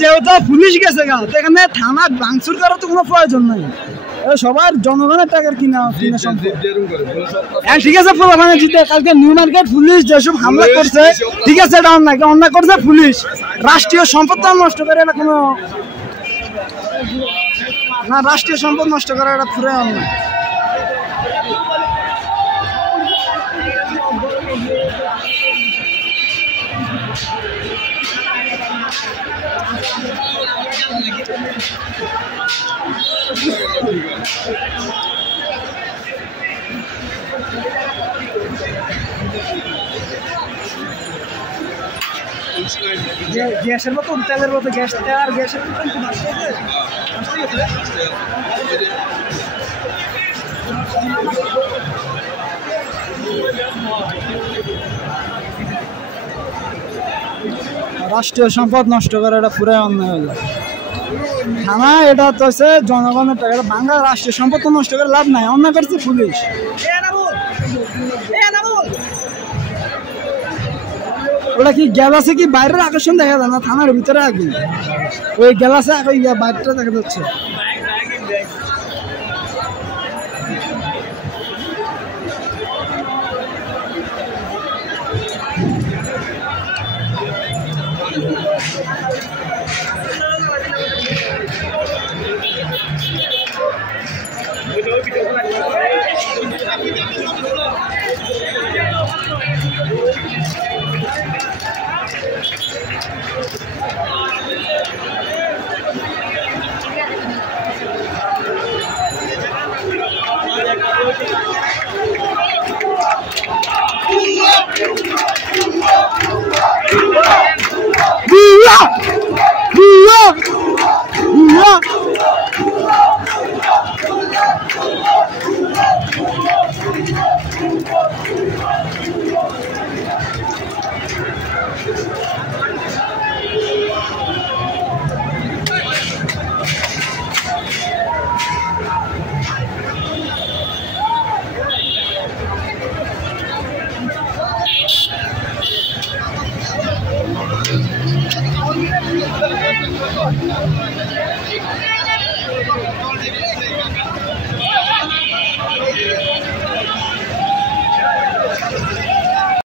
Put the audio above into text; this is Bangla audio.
যেহেতু পুলিশ গেছে গা, এখানে থানা ভাঙচুর করার তো কোনো প্রয়োজন নাই। সবার জনগণের টাকার কিনা ঠিক আছে। মানে জিতে কালকে নিউ মার্কেট পুলিশ যেসব হামলা করছে, ঠিক আছে, এটা অন্যায় করছে পুলিশ। রাষ্ট্রীয় সম্পদ নষ্ট করে এটা কোনো না, রাষ্ট্রীয় সম্পদ নষ্ট করা এটা পুরো অন্যায়। গ্যাসের মতো তেলের মতো গ্যাস আর গ্যাসের রাষ্ট্রীয় সম্পদ নষ্ট করা এটা পুরো অন্যায় হলো। থানা এটা তো হচ্ছে জনগণের টাকা, বাংলা রাষ্ট্রীয় সম্পদ তো নষ্ট করে লাভ নাই, অন্যায় করছে পুলিশ। ওটা কি গ্যালাসে কি বাইরের আকর্ষণ দেখা যায় না, থানার ভিতরে আগুন, ওই গ্যালাসে বাইরটা দেখা যাচ্ছে। Thank you.